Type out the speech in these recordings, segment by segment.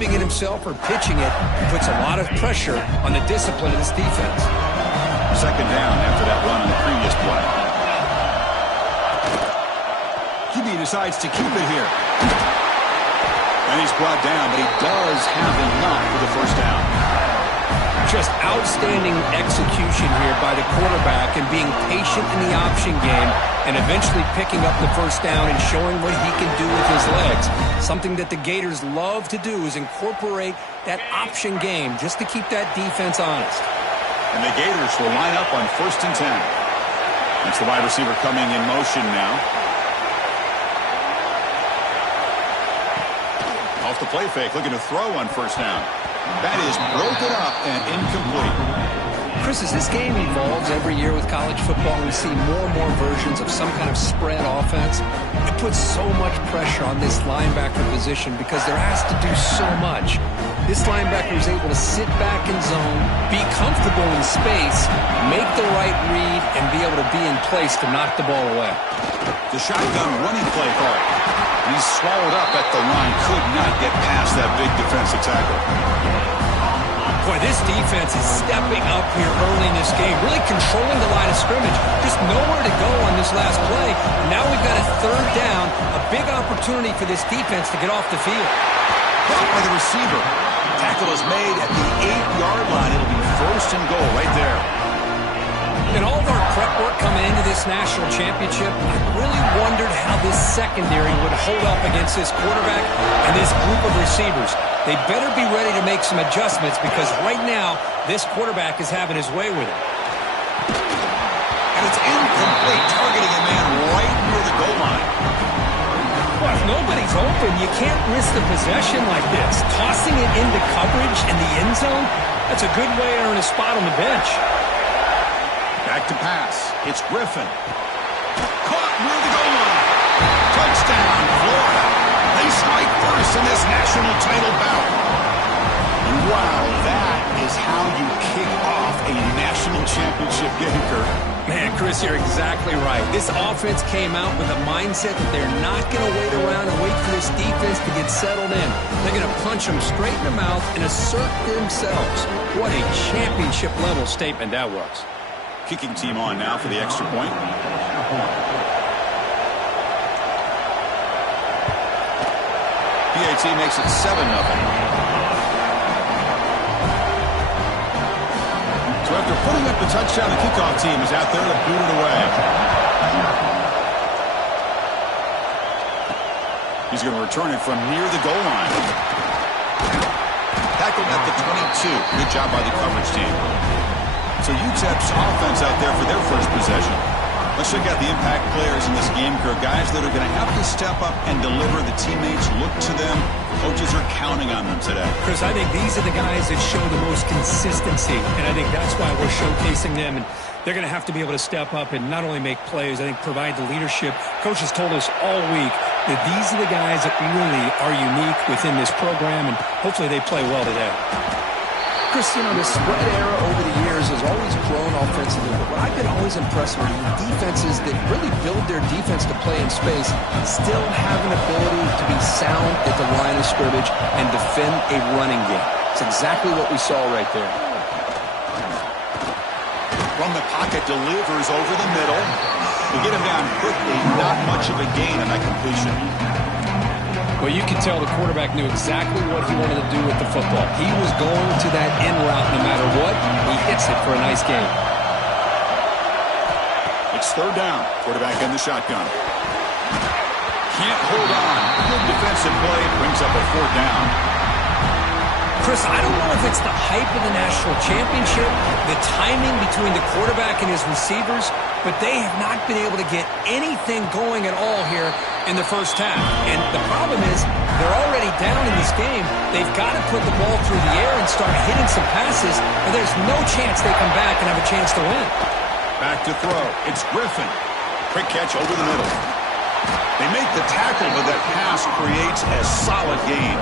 keeping it himself or pitching it puts a lot of pressure on the discipline of this defense. Second down after that run on the previous play. QB decides to keep it here. And he's brought down, but he does have enough for the first down. Just outstanding execution here by the quarterback and being patient in the option game and eventually picking up the first down and showing what he can do with his legs. Something that the Gators love to do is incorporate that option game just to keep that defense honest. And the Gators will line up on 1st and 10. That's the wide receiver coming in motion now. Off the play fake, looking to throw on first down. That is broken up and incomplete. Chris, as this game evolves every year with college football, we see more and more versions of some kind of spread offense. It puts so much pressure on this linebacker position because they're asked to do so much. This linebacker is able to sit back in zone, be comfortable in space, make the right read, and be able to be in place to knock the ball away. The shotgun running play call. He's swallowed up at the line. Could not get past that big defensive tackle. Boy, this defense is stepping up here early in this game, really controlling the line of scrimmage. Just nowhere to go on this last play. Now we've got a third down, a big opportunity for this defense to get off the field. Caught by the receiver. Tackle is made at the 8-yard line. It'll be 1st and goal right there. In all of our prep work coming into this national championship, I really wondered how this secondary would hold up against this quarterback and this group of receivers. They better be ready to make some adjustments because right now, this quarterback is having his way with it. And it's incomplete, targeting a man right near the goal line. Well, if nobody's open, you can't risk the possession like this. Tossing it into coverage in the end zone, that's a good way to earn a spot on the bench. Back to pass. It's Griffin. Caught near the goal line. Touchdown, Florida. They strike first in this national title bout. Wow, that is how you kick off a national championship game, Kirk. Man, Chris, you're exactly right. This offense came out with a mindset that they're not going to wait around and wait for this defense to get settled in. They're going to punch them straight in the mouth and assert themselves. What a championship-level statement that was. Kicking team on now for the extra point. PAT makes it 7-0. So after putting up the touchdown, the kickoff team is out there to boot it away. He's going to return it from near the goal line. Tackled at the 22. Good job by the coverage team. So UTEP's offense out there for their first possession. Let's check out the impact players in this game, Kirk. Guys that are going to have to step up and deliver. The teammates look to them. Coaches are counting on them today. Chris, I think these are the guys that show the most consistency, and I think that's why we're showcasing them. And they're going to have to be able to step up and not only make plays, I think provide the leadership. Coach has told us all week that these are the guys that really are unique within this program, and hopefully they play well today. Chris, you know, the spread era over the years has always grown offensively, but what I've been always impressed with are defenses that really build their defense to play in space, still have an ability to be sound at the line of scrimmage and defend a running game. It's exactly what we saw right there. From the pocket, delivers over the middle. We get him down quickly, not much of a gain on that completion. Well, you can tell the quarterback knew exactly what he wanted to do with the football. He was going to that in route no matter what. He hits it for a nice gain. It's third down. Quarterback in the shotgun. Can't hold on. Good defensive play. Brings up a fourth down. Chris, I don't know if it's the hype of the national championship, the timing between the quarterback and his receivers, but they have not been able to get anything going at all here in the first half. And the problem is they're already down in this game. They've got to put the ball through the air and start hitting some passes, or there's no chance they come back and have a chance to win. Back to throw. It's Griffin. Quick catch over the middle. They make the tackle, but that pass creates a solid gain.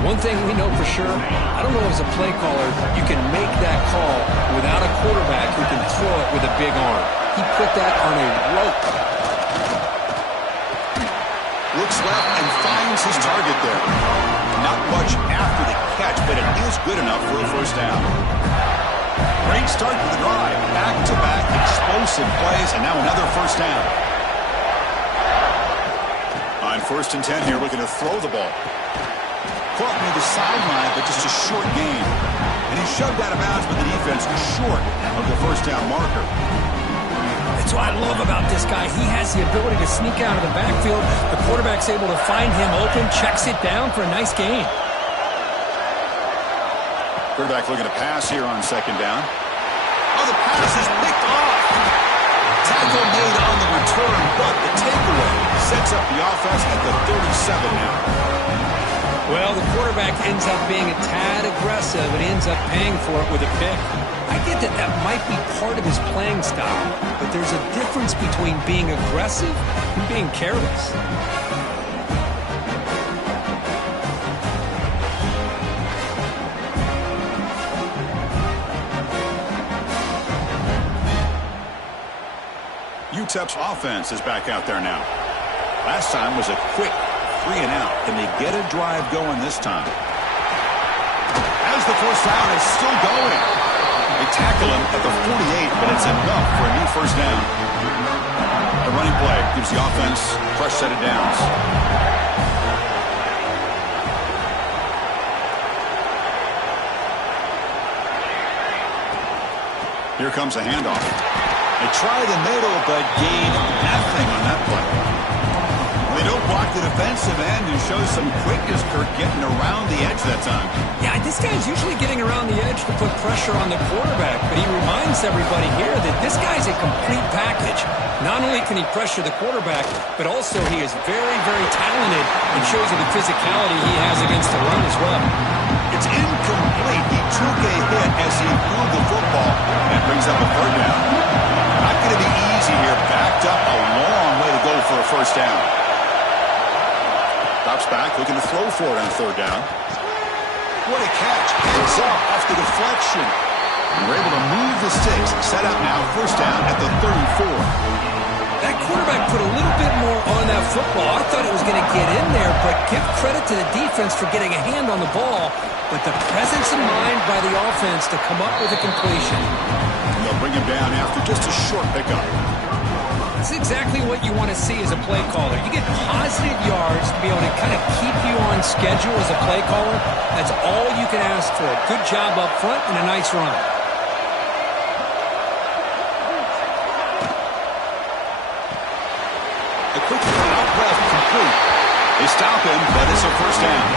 One thing we know for sure, I don't know as a play caller, you can make that call without a quarterback who can throw it with a big arm. He put that on a rope. Looks left and finds his target there. Not was good enough for a first down. Great start to the drive. Back-to-back explosive plays, and now another first down. On 1st and 10 here, looking to throw the ball. Caught near the sideline, but just a short gain. And he shoved out of bounds, but the defense short of the first down marker. That's what I love about this guy. He has the ability to sneak out of the backfield. The quarterback's able to find him open, checks it down for a nice gain. Quarterback looking to pass here on 2nd down. Oh, the pass is picked off. Tackle made on the return, but the takeaway sets up the offense at the 37 now. Well, the quarterback ends up being a tad aggressive and ends up paying for it with a pick. I get that that might be part of his playing style, but there's a difference between being aggressive and being careless. UTEP's offense is back out there now. Last time was a quick 3 and out. Can they get a drive going this time? As the first down is still going. They tackle him at the 48, but it's enough for a new first down. The running play gives the offense a fresh set of downs. Here comes a handoff. They try the middle, but gain nothing on that play. They don't block the defensive end and show some quickness, Kirk, getting around the edge that time. Yeah, this guy's usually getting around the edge to put pressure on the quarterback, but he reminds everybody here that this guy's a complete package. Not only can he pressure the quarterback, but also he is very, very talented and shows you the physicality he has against the run as well. It's incomplete. He took a hit as he threw the football. That brings up a 3rd down. Not going to be easy here. Backed up a long way to go for a first down. Drops back, looking to throw for it on 3rd down. What a catch. Heads up off the deflection. And we're able to move the sticks. Set up now, first down at the 34. That quarterback put a little bit more on that football. I thought it was going to get in there, but give credit to the defense for getting a hand on the ball. But the presence of mind by the offense to come up with a completion. And they'll bring him down after just a short pickup. That's exactly what you want to see as a play caller. You get positive yards to be able to kind of keep you on schedule as a play caller. That's all you can ask for. Good job up front and a nice run. A quick out left complete. They stop him, but it's a first down.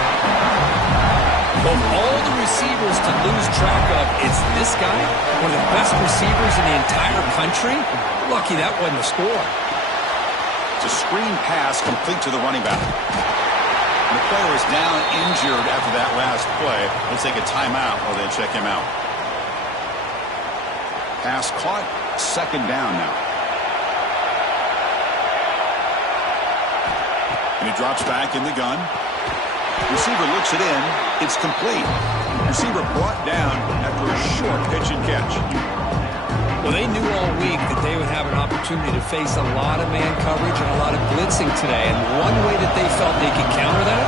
Of all the receivers to lose track of, it's this guy, one of the best receivers in the entire country. Lucky that wasn't a score. It's a screen pass complete to the running back. And the player is down injured after that last play. They'll take a timeout while they check him out. Pass caught, 2nd down now. And he drops back in the gun. Receiver looks it in. It's complete. Receiver brought down after a short pitch and catch. Well, they knew all week that they would have an opportunity to face a lot of man coverage and a lot of blitzing today. And one way that they felt they could counter that,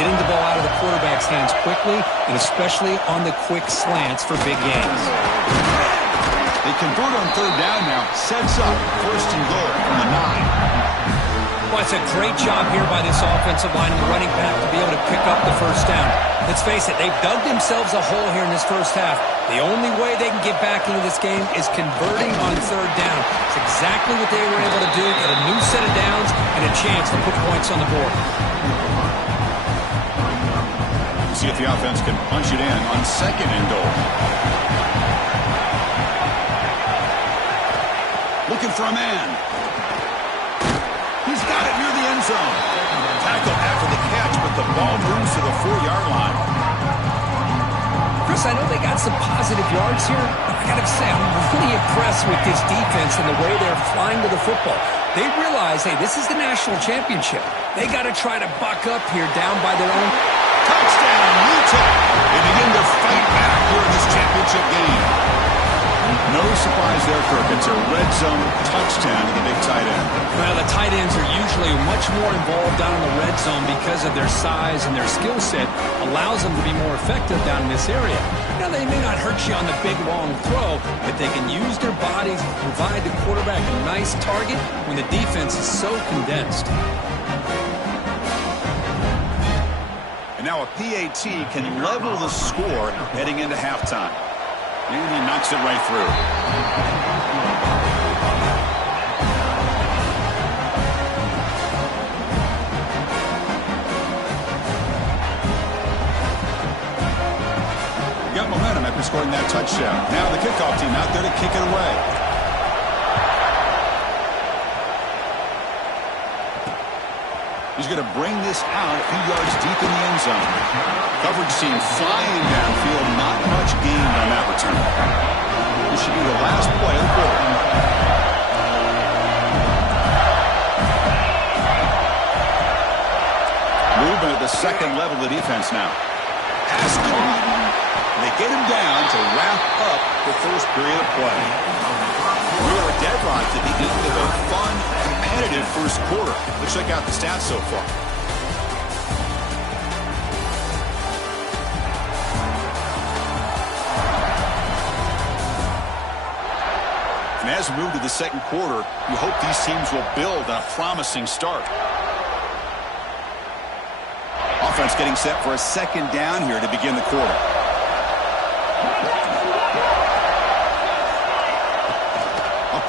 getting the ball out of the quarterback's hands quickly, and especially on the quick slants for big gains. They convert on 3rd down now. Sets up 1st and goal from the 9. Well, it's a great job here by this offensive line and the running back to be able to pick up the first down. Let's face it, they've dug themselves a hole here in this first half. The only way they can get back into this game is converting on 3rd down. It's exactly what they were able to do, get a new set of downs and a chance to put points on the board. See if the offense can punch it in on 2nd and goal. Looking for a man. He's got it near the end zone. Tackle after the catch, but the ball moves to the 4-yard line. Chris, I know they got some positive yards here, but I got to say, I'm really impressed with this defense and the way they're flying to the football. They realize, hey, this is the national championship. They got to try to buck up here down by their own. Touchdown, UTEP. They begin to fight back here in this championship game. No No surprise there, Kirk. It's a red zone touchdown to the big tight end. Well, the tight ends are usually much more involved down in the red zone because of their size and their skill set allows them to be more effective down in this area. Now, they may not hurt you on the big, long throw, but they can use their bodies to provide the quarterback a nice target when the defense is so condensed. And now a PAT can level the score heading into halftime. And he knocks it right through. Got momentum after scoring that touchdown. Now the kickoff team out there to kick it away. He's going to bring this out a few yards deep in the end zone. Coverage team flying downfield. Not much gained on that return. This should be the last play of the quarter. Movement at the second level of the defense now. Pass caught. They get him down to wrap up the first period of play. We are deadlocked at the end of a fun, competitive first quarter. Let's check out the stats so far. And as we move to the second quarter, we hope these teams will build on a promising start. Offense getting set for a second down here to begin the quarter.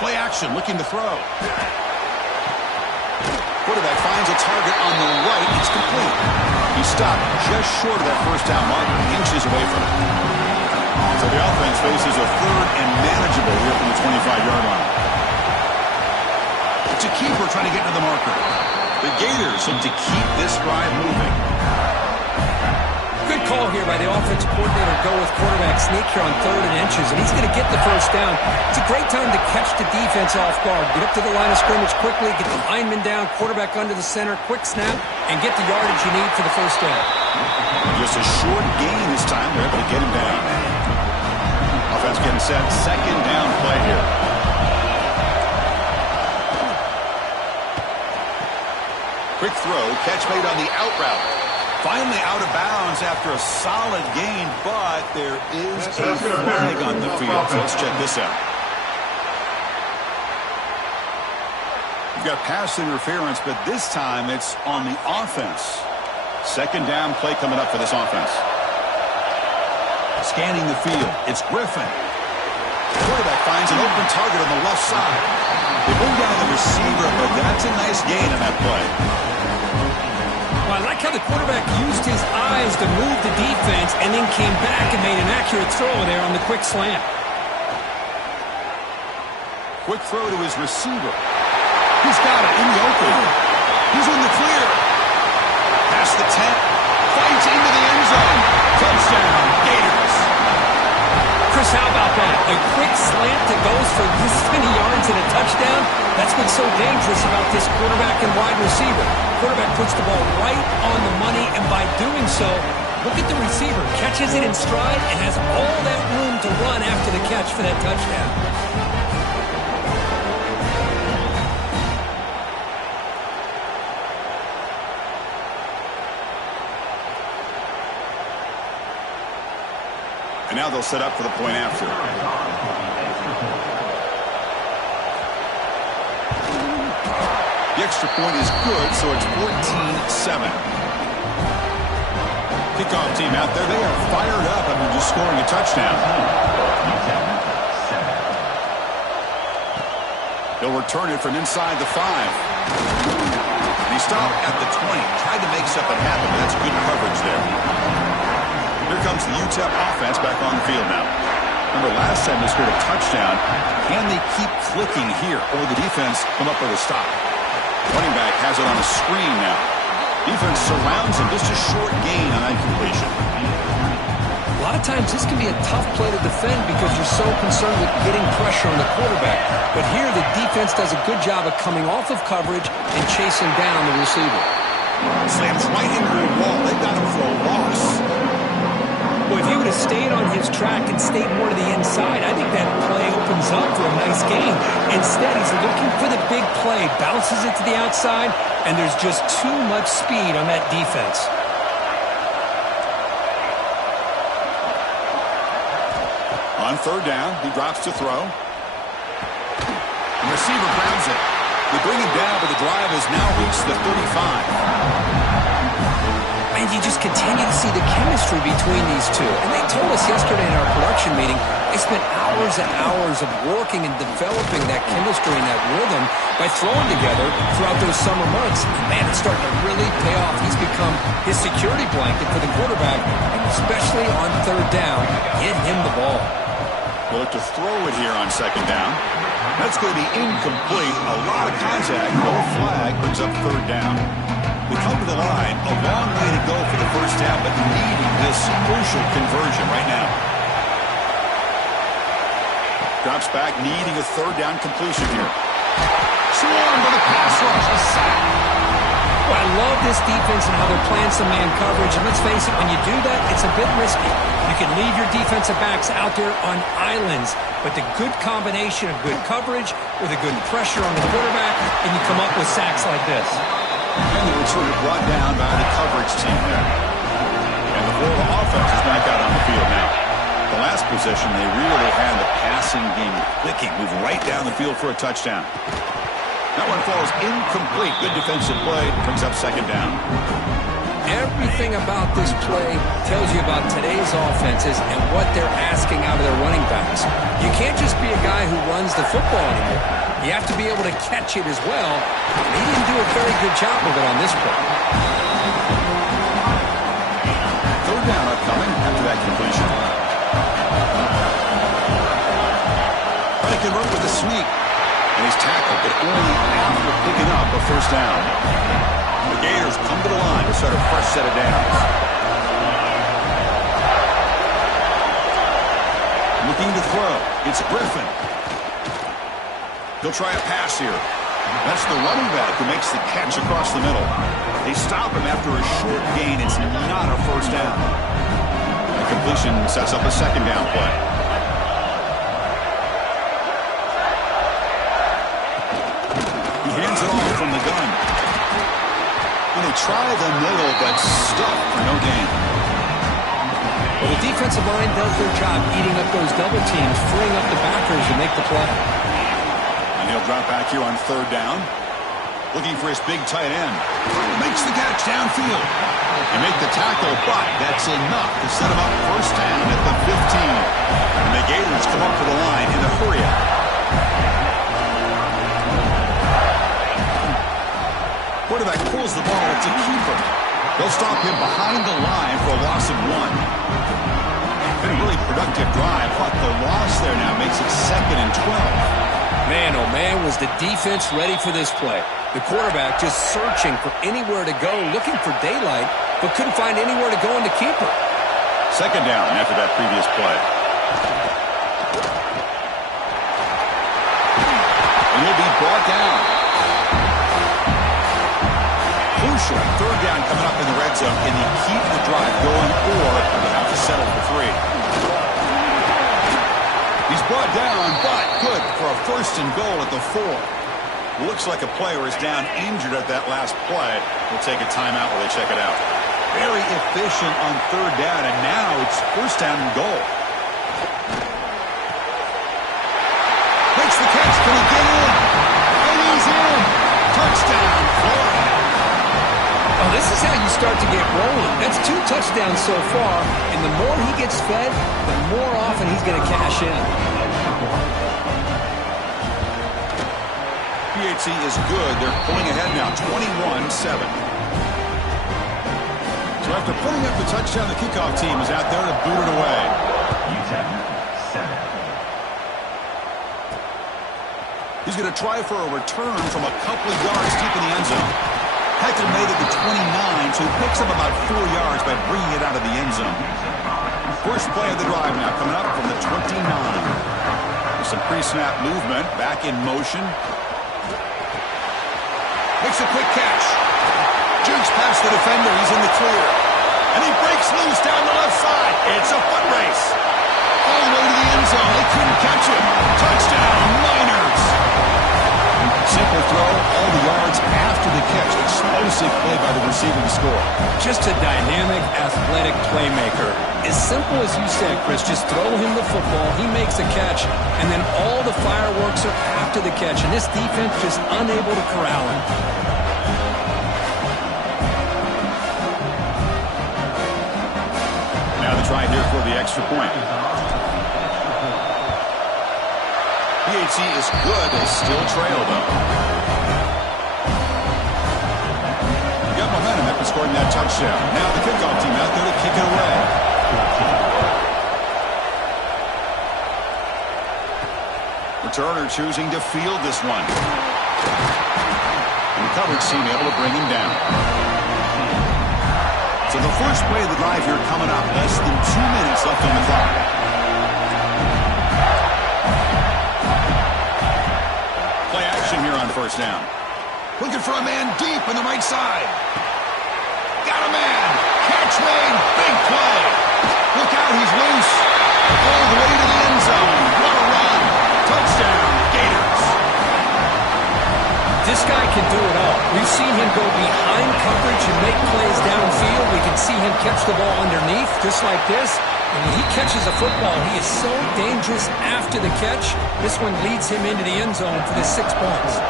Play action, looking to throw. Quarterback finds a target on the right. It's complete. He stopped just short of that first down mark, inches away from it. So the offense faces a third and manageable here from the 25-yard line. It's a keeper trying to get to the marker. The Gators look to keep this drive moving. Good call here by the offensive coordinator. Go with quarterback sneak here on 3rd and inches, and he's going to get the first down. It's a great time to catch the defense off guard. Get up to the line of scrimmage quickly, get the lineman down, quarterback under the center, quick snap, and get the yardage you need for the first down. Just a short gain this time. They're able to get him down. Offense getting set. Second down play here. Quick throw. Catch made on the out route. Finally out of bounds after a solid gain, but there is a flag on the field. So let's check this out. You've got pass interference, but this time it's on the offense. Second down play coming up for this offense. Scanning the field. It's Griffin. The quarterback finds an open target on the left side. They bring down the receiver, but that's a nice gain on that play. Well, I like how the quarterback used his eyes to move the defense and then came back and made an accurate throw there on the quick slant. Quick throw to his receiver. He's got it in the open. He's in the clear. Past the 10. Fights into the end zone. Touchdown, Gators. Chris, how about that? A quick slant that goes for this many yards and a touchdown? That's what's so dangerous about this quarterback and wide receiver. Quarterback puts the ball right on the money, and by doing so, look at the receiver. Catches it in stride and has all that room to run after the catch for that touchdown. And now they'll set up for the point after. The extra point is good, so it's 14-7. Kickoff team out there. They are fired up after just scoring a touchdown. They'll return it from inside the 5. And he stopped at the 20. Tried to make something happen, but that's good coverage there. Here comes the UTEP offense back on the field now. Remember, last time they scored a touchdown. Can they keep clicking here, or the defense come up with a stop? Running back has it on a screen now. Defense surrounds him. Just a short gain on that completion. A lot of times this can be a tough play to defend because you're so concerned with getting pressure on the quarterback. But here the defense does a good job of coming off of coverage and chasing down the receiver. Slams right into the wall. They got him for a loss. Well, if he would have stayed on his track and stayed more to the inside, I think that play opens up for a nice game. Instead, he's looking for the big play, bounces it to the outside, and there's just too much speed on that defense. On third down, he drops to throw. The receiver grabs it. They bring him down, but the drive has now reached the 35. And you just continue to see the chemistry between these two. And they told us yesterday in our production meeting, they spent hours and hours of working and developing that chemistry and that rhythm by throwing together throughout those summer months. And man, it's starting to really pay off. He's become his security blanket for the quarterback, and especially on third down, get him the ball. We'll look to throw it here on second down. That's going to be incomplete. A lot of contact. No flag brings up third down. We come to the line. A long way to go for the first down, but needing this crucial conversion right now. Drops back, needing a third down completion here. Swarm with a pass rush. A sack. Well, I love this defense and how they're playing some man coverage. And let's face it, when you do that, it's a bit risky. You can leave your defensive backs out there on islands, but the good combination of good coverage with a good pressure on the quarterback, and you come up with sacks like this. And they were sort of brought down by the coverage team there. And the Florida offense is back out on the field now. The last possession, they really had the passing game clicking, move right down the field for a touchdown. That one falls incomplete. Good defensive play. Brings up second down. Everything about this play tells you about today's offenses and what they're asking out of their running backs. You can't just be a guy who runs the football anymore. You have to be able to catch it as well. And he didn't do a very good job of it on this play. Third down upcoming after that completion. Trying to convert with a sneak. And he's tackled, but only after picking up a first down. The Gators come to the line to start a fresh set of downs. Looking to throw. It's Griffin. He'll try a pass here. That's the running back who makes the catch across the middle. They stop him after a short gain. It's not a first down. The completion sets up a second down play. He hands it off from the gun. And they try the middle, but stuck for no gain. Well, the defensive line does their job eating up those double teams, freeing up the backers to make the play. And he'll drop back here on third down. Looking for his big tight end. Makes the catch downfield. And make the tackle, but that's enough to set him up first down at the 15. And the Gators come up to the line in a hurry-up. Quarterback pulls the ball. It's a keeper. They'll stop him behind the line for a loss of 1. Been a really productive drive, but the loss there now makes it 2nd and 12. Man, oh man, was the defense ready for this play. The quarterback just searching for anywhere to go, looking for daylight, but couldn't find anywhere to go in the keeper. Second down after that previous play. And he'll be brought down. Crucial third down coming up in the red zone. Can he keep the drive going, or they have to settle for 3? He's brought down, but good for a first and goal at the 4. Looks like a player is down injured at that last play. We'll take a timeout while they check it out. Very efficient on third down, and now it's first down and goal. Makes the catch. Can he get in? And he's in. Touchdown, Florida. Oh, this is how you start to get rolling. That's 2 touchdowns so far, and the more he gets fed, the more often he's going to cash in. PHC is good. They're pulling ahead now, 21-7. So after putting up the touchdown, the kickoff team is out there to boot it away. UTEP 7. He's going to try for a return from a couple of yards deep in the end zone. Heckle made it to 29, so he picks up about 4 yards by bringing it out of the end zone. First play of the drive now, coming up from the 29. With some pre-snap movement, back in motion. Makes a quick catch. Jukes past the defender, he's in the clear. And he breaks loose down the left side. It's a foot race. impressive play by the receiver to score. Just a dynamic, athletic playmaker. As simple as you said, Chris, just throw him the football, he makes a catch, and then all the fireworks are after the catch, and this defense just unable to corral him. Now the try here for the extra point. PAT is good. They still trail, though. You got momentum after scoring that touchdown. Now the kickoff team out there to kick it away. Returner choosing to field this one. And the coverage team able to bring him down. So the first play of the drive here coming up. Less than 2 minutes left on the clock. Play action here on first down. Looking for a man deep on the right side. Got a man. Catch made. Big play. Look out, he's loose. All the way to the end zone. What a run. Touchdown, Gators. This guy can do it all. We've seen him go behind coverage and make plays downfield. We can see him catch the ball underneath, just like this. And when he catches a football, he is so dangerous after the catch. This one leads him into the end zone for the 6 points.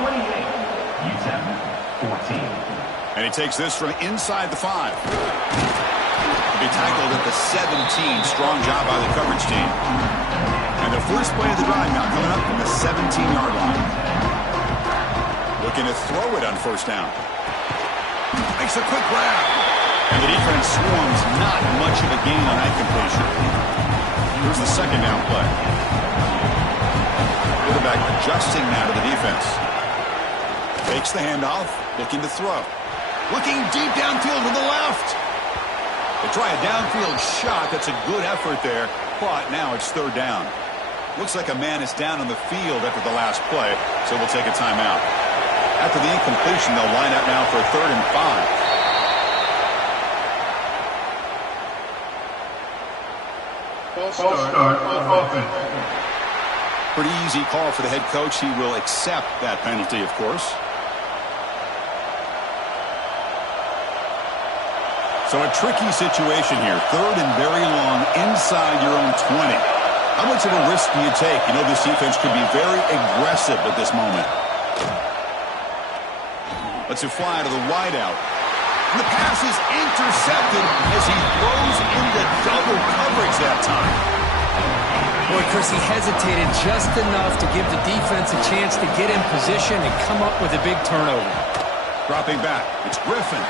28, UTEP 14. And he takes this from inside the 5. He'll be tackled at the 17. Strong job by the coverage team. And the first play of the drive now coming up from the 17-yard line. Looking to throw it on first down. Makes a quick grab. And the defense swarms. Not much of a gain on that completion. Here's the second down play. Quarterback adjusting now to the defense. Takes the handoff. Looking to throw. Looking deep downfield to the left. They try a downfield shot. That's a good effort there. But now it's third down. Looks like a man is down on the field after the last play, so we'll take a timeout. After the incompletion, they'll line up now for a 3rd and 5. False start on offense. Pretty easy call for the head coach. He will accept that penalty, of course. So a tricky situation here. 3rd and very long inside your own 20. How much of a risk do you take? You know this defense could be very aggressive at this moment. Lets it fly to the wideout. And the pass is intercepted as he throws into double coverage that time. Boy, Chris, he hesitated just enough to give the defense a chance to get in position and come up with a big turnover. Dropping back. It's Griffin.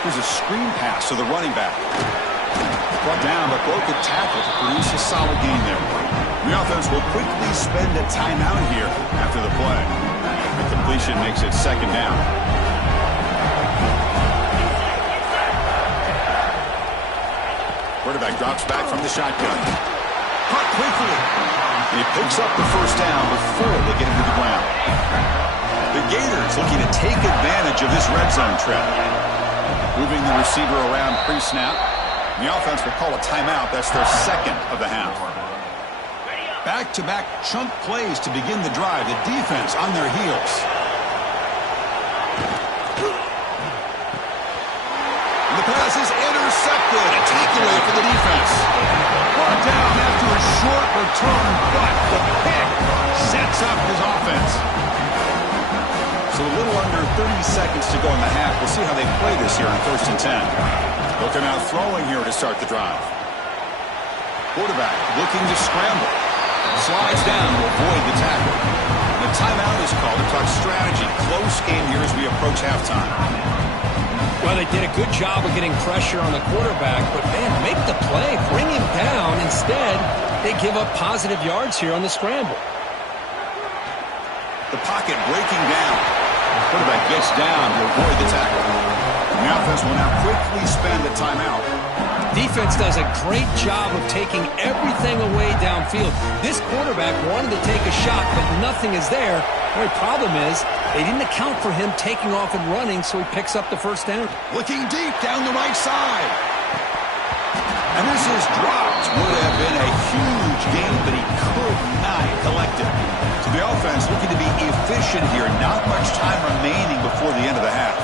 Here's a screen pass to the running back. Brought down, but broke a tackle to produce a solid gain there. The offense will quickly spend a timeout here after the play. The completion makes it second down. Quarterback drops back from the shotgun. Caught quickly. And he picks up the first down before they get him to the ground. The Gators looking to take advantage of this red zone trip. Moving the receiver around pre-snap. The offense will call a timeout. That's their 2nd of the half. Back-to-back chunk plays to begin the drive. The defense on their heels. And the pass is intercepted. A takeaway for the defense. Brought down after a short return, but the pick sets up his offense. So a little under 30 seconds to go in the half. We'll see how they play this here on 1st and 10. Looking out throwing here to start the drive. Quarterback looking to scramble. Slides down to avoid the tackle. The timeout is called to talk strategy. Close game here as we approach halftime. Well, they did a good job of getting pressure on the quarterback, but, man, make the play, bring him down. Instead, they give up positive yards here on the scramble. The pocket breaking down. The quarterback gets down to avoid the tackle. And the offense will now quickly spend a timeout. Defense does a great job of taking everything away downfield. This quarterback wanted to take a shot, but nothing is there. The only problem is they didn't account for him taking off and running, so he picks up the first down. Looking deep down the right side. And this is dropped. Would have been a huge gain, but he could not collect it. So the offense looking to be efficient here. Not much time remaining before the end of the half.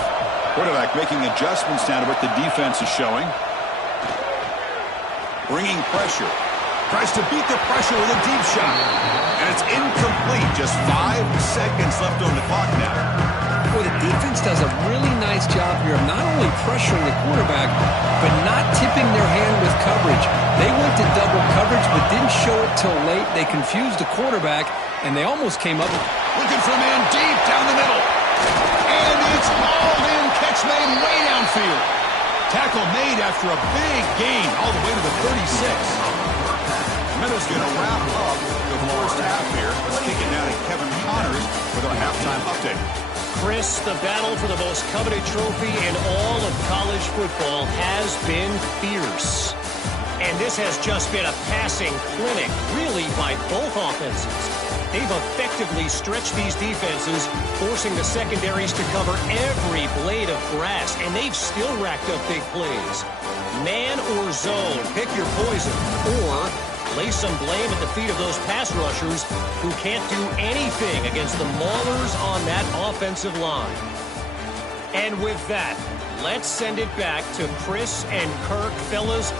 Quarterback making adjustments now to what the defense is showing. Bringing pressure. Tries to beat the pressure with a deep shot. And it's incomplete. Just 5 seconds left on the clock now. Well, the defense does a really nice job here of not only pressuring the quarterback, but not tipping their hand with coverage. They went to double coverage, but didn't show it till late. They confused the quarterback, and they almost came up. Looking for a man deep down the middle. And it's hauled in. Catch made way downfield. Tackle made after a big gain all the way to the 36. Meadows going to wrap up the first half here. Let's kick it down to Kevin Connors with our halftime update. Chris, the battle for the most coveted trophy in all of college football has been fierce. And this has just been a passing clinic, really, by both offenses. They've effectively stretched these defenses, forcing the secondaries to cover every blade of grass, and they've still racked up big plays. Man or zone, pick your poison, or lay some blame at the feet of those pass rushers who can't do anything against the maulers on that offensive line. And with that, let's send it back to Chris and Kirk. Fellas,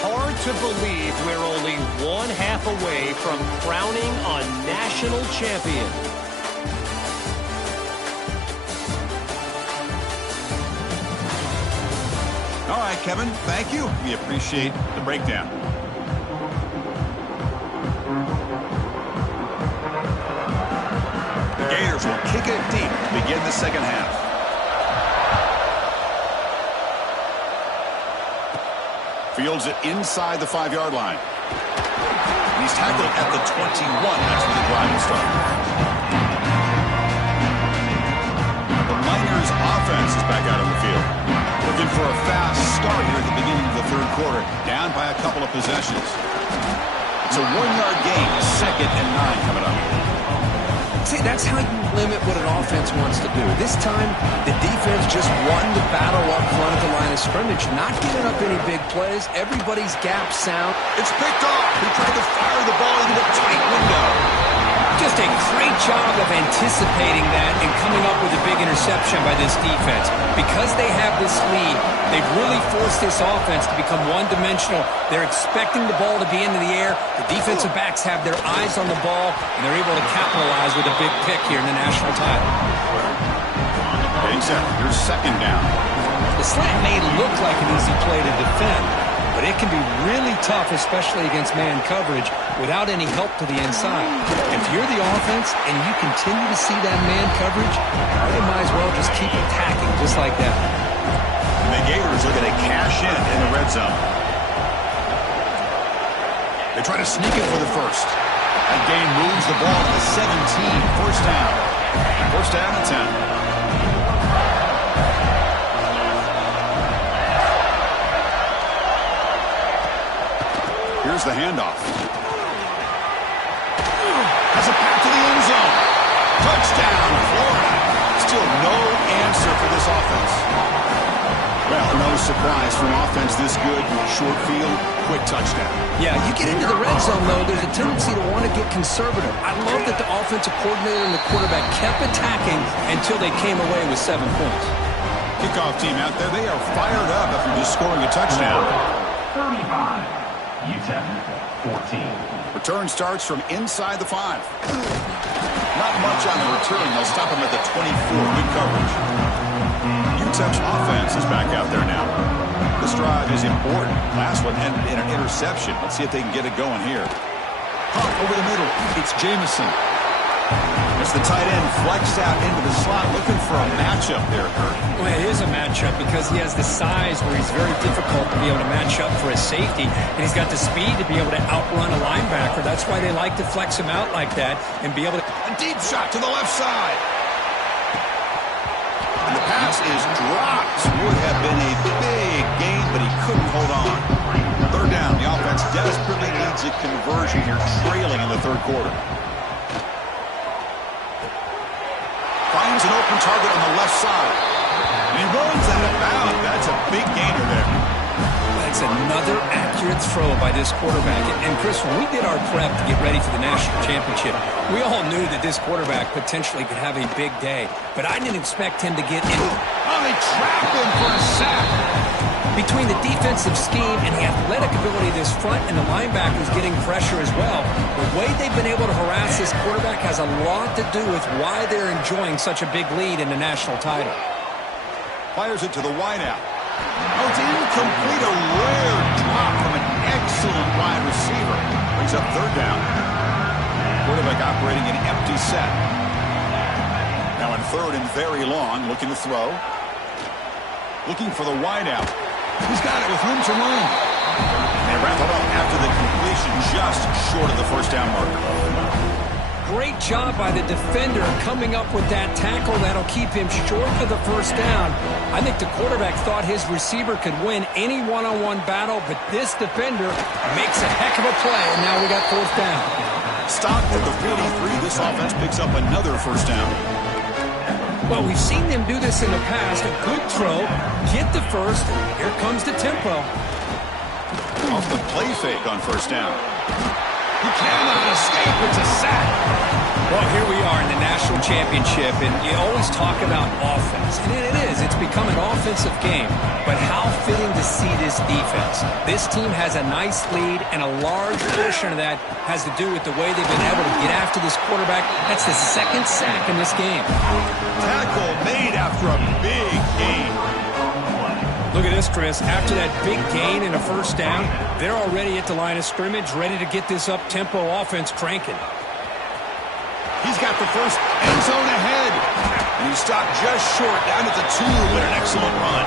hard to believe we're only one half away from crowning a national champion. All right, Kevin, thank you. We appreciate the breakdown. The Gators will kick it deep to begin the second half. Fields it inside the 5-yard line. He's tackled at the 21. That's where the drive will start. The Miners offense is back out on the field. Looking for a fast start here at the beginning of the third quarter. Down by a couple of possessions. It's a 1-yard gain. 2nd and 9 coming up. See, that's how you limit what an offense wants to do. This time, the defense just won the battle up front at the line of scrimmage, not giving up any big plays. Everybody's gap sound. It's picked off. He tried to fire the ball into a tight window. Just a great job of anticipating that and coming up with a big interception by this defense. Because they have this lead, they've really forced this offense to become one-dimensional. They're expecting the ball to be into the air. The defensive backs have their eyes on the ball, and they're able to capitalize with a big pick here in the national title. Getting set. Here's 2nd down. The slant may look like an easy play to defend, but it can be really tough, especially against man coverage, without any help to the inside. If you're the offense and you continue to see that man coverage, they might as well just keep attacking just like that. And the Gators looking to cash in the red zone. They try to sneak it for the first. That gain moves the ball to the 17. First down. First down and 10. Here's the handoff. Has a pass to the end zone. Touchdown, Florida. Still no answer for this offense. Well, no surprise from offense this good. Short field, quick touchdown. Yeah, you get into the red zone, though, there's a tendency to want to get conservative. I love that the offensive coordinator and the quarterback kept attacking until they came away with 7 points. Kickoff team out there, they are fired up after just scoring a touchdown. 35. UTEP 14. Return starts from inside the 5. Not much on the return. They'll stop him at the 24. Good coverage. UTEP's offense is back out there now. This drive is important. Last one ended in an interception. Let's see if they can get it going here. Hunt over the middle. It's Jamison. As the tight end flexed out into the slot, looking for a matchup there, Kurt. Well, it is a matchup because he has the size where he's very difficult to be able to match up for his safety, and he's got the speed to be able to outrun a linebacker. That's why they like to flex him out like that and be able to... A deep shot to the left side. And the pass is dropped. Would have been a big gain, but he couldn't hold on. Third down. The offense desperately needs a conversion here, trailing in the third quarter. Finds an open target on the left side. And he runs that about. That's a big gainer there. Well, It's another accurate throw by this quarterback. And Chris, when we did our prep to get ready for the national championship, we all knew that this quarterback potentially could have a big day. But I didn't expect him to get in. Oh, they trap him for a sack. Between the defensive scheme and the athletic ability of this front and the linebackers getting pressure as well, the way they've been able to harass this quarterback has a lot to do with why they're enjoying such a big lead in the national title. Fires it to the wideout. Oh, it's incomplete. A rare drop from an excellent wide receiver. Brings up third down. Quarterback operating an empty set. Now in third and very long, looking to throw. Looking for the wideout. He's got it with room to run. And they wrap it up after the completion, just short of the first down marker. Great job by the defender coming up with that tackle that'll keep him short of the first down. I think the quarterback thought his receiver could win any one-on-one battle, but this defender makes a heck of a play, and now we got fourth down. Stopped at the 43. This offense picks up another first down. Well, we've seen them do this in the past. A good throw, get the first, and here comes the tempo. Off the play fake on first down. He cannot escape. It's a sack. Well, here we are in the national championship, and you always talk about offense. And it is. It's become an offensive game. But how fitting to see this defense. This team has a nice lead, and a large portion of that has to do with the way they've been able to get after this quarterback. That's the second sack in this game. Tackle made after a big gain. Look at this, Chris. After that big gain and a first down, they're already at the line of scrimmage, ready to get this up-tempo offense cranking. He's got the first end zone ahead. And he stopped just short down at the 2 with an excellent run.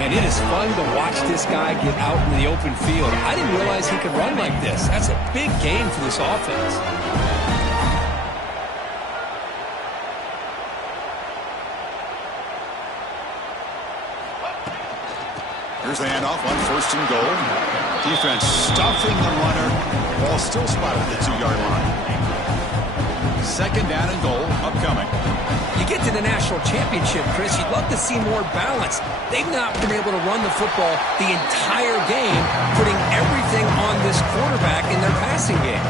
Man, it is fun to watch this guy get out in the open field. I didn't realize he could run like this. That's a big gain for this offense. Here's the handoff on first and goal. Defense stuffing the runner. Ball still spotted at the 2-yard line. Second down and goal upcoming. You get to the national championship, Chris, you'd love to see more balance. They've not been able to run the football the entire game, putting everything on this quarterback in their passing game.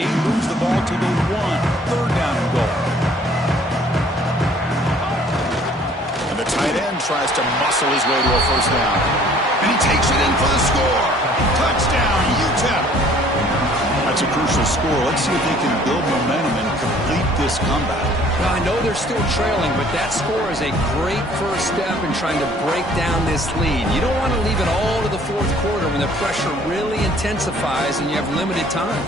Moves the ball to the 1. Third down and goal. And the tight end tries to muscle his way to a first down. And he takes it in for the score. Touchdown, UTEP. That's a crucial score. Let's see if they can build momentum and complete this comeback. Well, I know they're still trailing, but that score is a great first step in trying to break down this lead. You don't want to leave it all to the fourth quarter when the pressure really intensifies and you have limited time.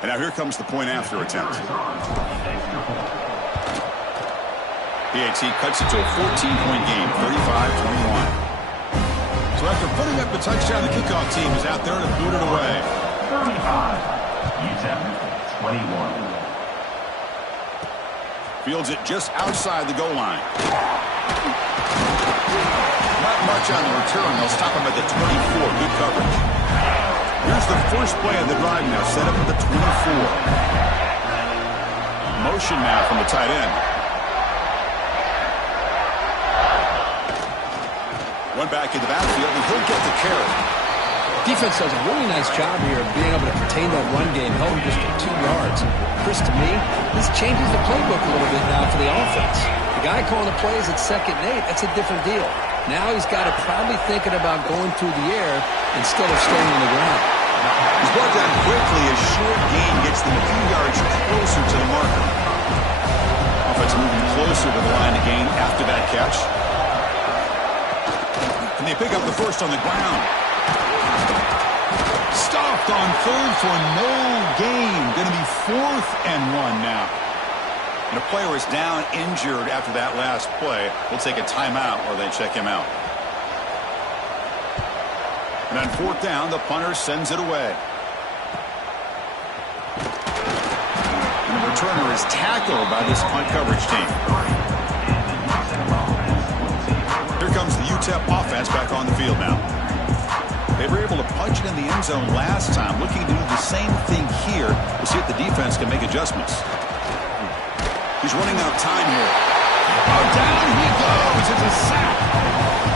And now here comes the point-after attempt. PAT cuts it to a 14-point game, 35-21. So after putting up the touchdown, the kickoff team is out there to boot it away. 35. UTEP 21. Fields it just outside the goal line. Not much on the return. They'll stop him at the 24. Good coverage. Here's the first play of the drive now, set up at the 24. Motion now from the tight end. One back in the backfield, and he'll get the carry. Defense does a really nice job here of being able to contain that run game, held him just to 2 yards. Chris, to me, this changes the playbook a little bit now for the offense. The guy calling the plays at 2nd and 8, that's a different deal. Now he's got to probably thinking about going through the air instead of staying on the ground. He's brought down quickly. A short gain gets them a few yards closer to the marker. Offense moving closer to the line of gain after that catch. And they pick up the first on the ground. Stopped on third for no gain. Going to be 4th and 1 now. And a player is down injured after that last play. We'll take a timeout while they check him out. And on 4th down, the punter sends it away. And the returner is tackled by this punt coverage team. Has back on the field now. They were able to punch it in the end zone last time. Looking to do the same thing here to see if the defense can make adjustments. He's running out of time here. Oh, down he goes. It's a sack.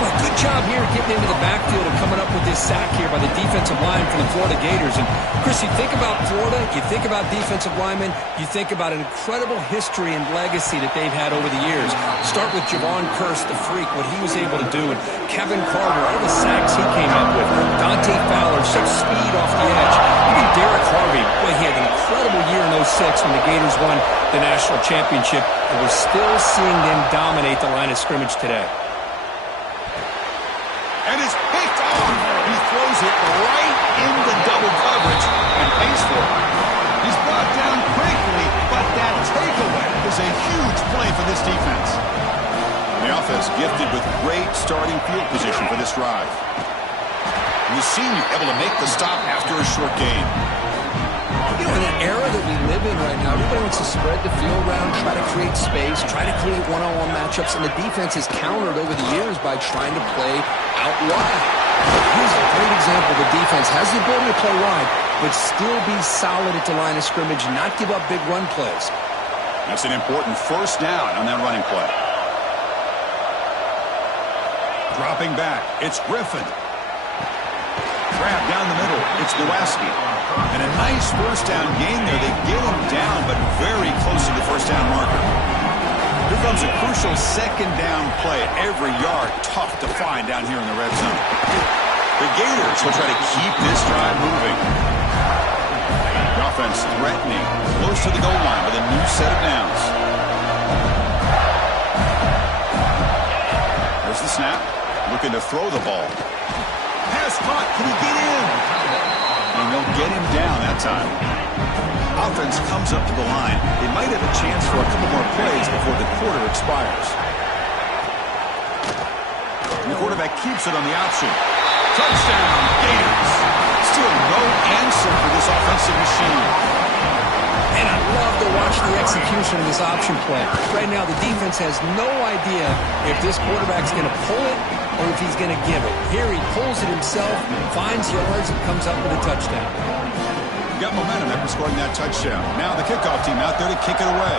Well, good job here getting into the backfield and coming up with this sack here by the defensive line for the Florida Gators. And, Chris, you think about Florida, you think about defensive linemen, you think about an incredible history and legacy that they've had over the years. Start with Javon Kearse, the freak, what he was able to do. And Kevin Carter, all the sacks he came up with. Dante Fowler, some speed off the edge. Even Derek Harvey, boy, he had an incredible year in 06 when the Gators won the national championship. And we're still seeing them dominate the line of scrimmage today. And it's picked off. He throws it right into double coverage and pays for it. He's brought down quickly, but that takeaway is a huge play for this defense. The offense gifted with great starting field position for this drive. And the senior able to make the stop after a short gain. You know, in an era that we live in right now, everybody wants to spread the field around, try to create space, try to create one-on-one matchups, and the defense has countered over the years by trying to play out wide. Here's a great example. The defense has the ability to play wide, but still be solid at the line of scrimmage and not give up big run plays. That's an important first down on that running play. Dropping back, it's Griffin. Grab down the middle, it's Lewaski. And a nice first down gain there. They get him down, but very close to the first down marker. Here comes a crucial second down play. Every yard tough to find down here in the red zone. The Gators will try to keep this drive moving. The offense threatening, close to the goal line with a new set of downs. There's the snap. Looking to throw the ball. Pass caught. Can he get in? And they'll get him down that time. Offense comes up to the line. They might have a chance for a couple more plays before the quarter expires. And the quarterback keeps it on the option. Touchdown, Gators. Still no answer for this offensive machine. And I love to watch the execution of this option play. Right now, the defense has no idea if this quarterback's going to pull it or if he's going to give it. Here he pulls it himself, finds yards, and comes up with a touchdown. Got momentum after scoring that touchdown. Now the kickoff team out there to kick it away.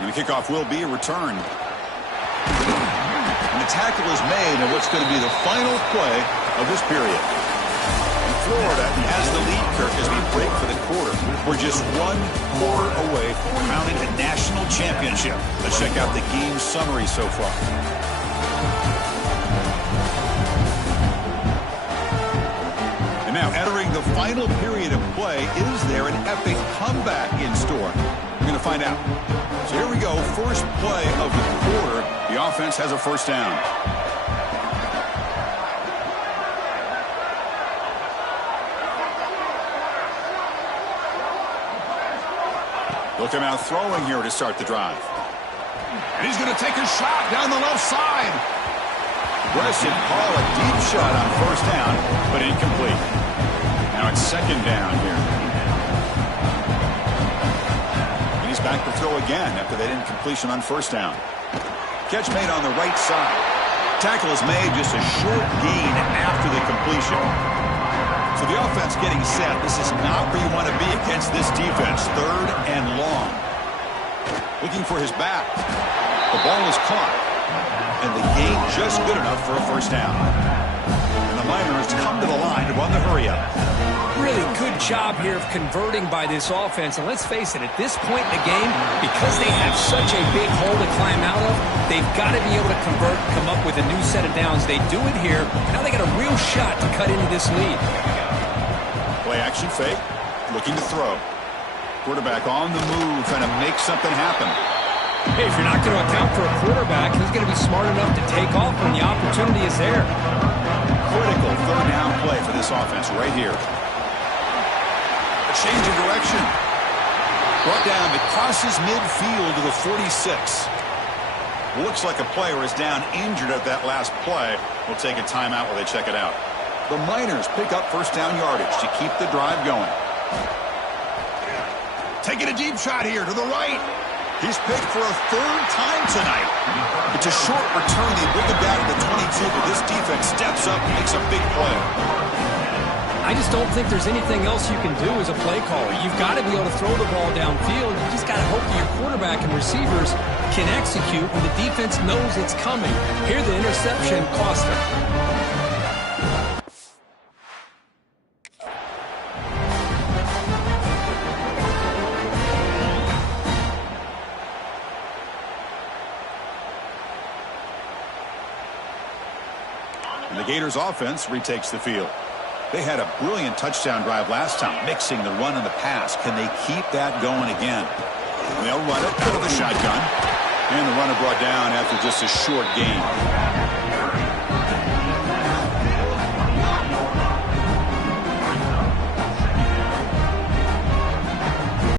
And the kickoff will be a return. And the tackle is made on what's going to be the final play of this period. Florida has the lead, Kirk, as we break for the quarter. We're just one quarter away from crowning a national championship. Let's check out the game summary so far. And now entering the final period of play, is there an epic comeback in store? We're going to find out. So here we go, first play of the quarter. The offense has a first down. Look him out throwing here to start the drive. And he's going to take a shot down the left side. Aggressive call, a deep shot on first down, but incomplete. Now it's second down here. And he's back to throw again after that incompletion on first down. Catch made on the right side. Tackle is made, just a short gain after the completion. So the offense getting set. This is not where you want to be against this defense. Third and long. Looking for his back. The ball is caught. And the gain just good enough for a first down. And the Miners come to the line to run the hurry up. Really good job here of converting by this offense. And let's face it, at this point in the game, because they have such a big hole to climb out of, they've got to be able to convert, come up with a new set of downs. They do it here. Now they got a real shot to cut into this lead. Play action fake, looking to throw. Quarterback on the move, trying to make something happen. Hey, if you're not going to account for a quarterback, he's going to be smart enough to take off when the opportunity is there. Critical third down play for this offense right here. A change of direction. Brought down, it crosses midfield to the 46. Looks like a player is down injured at that last play. We'll take a timeout while they check it out. The Miners pick up first down yardage to keep the drive going. Taking a deep shot here to the right. He's picked for a third time tonight. It's a short return. They bring him down to the 22, but this defense steps up and makes a big play. I just don't think there's anything else you can do as a play caller. You've got to be able to throw the ball downfield. You just got to hope that your quarterback and receivers can execute when the defense knows it's coming. Here, the interception cost them. And the Gators offense retakes the field. They had a brilliant touchdown drive last time, mixing the run and the pass. Can they keep that going again? They'll run it out of the shotgun. And the runner brought down after just a short gain.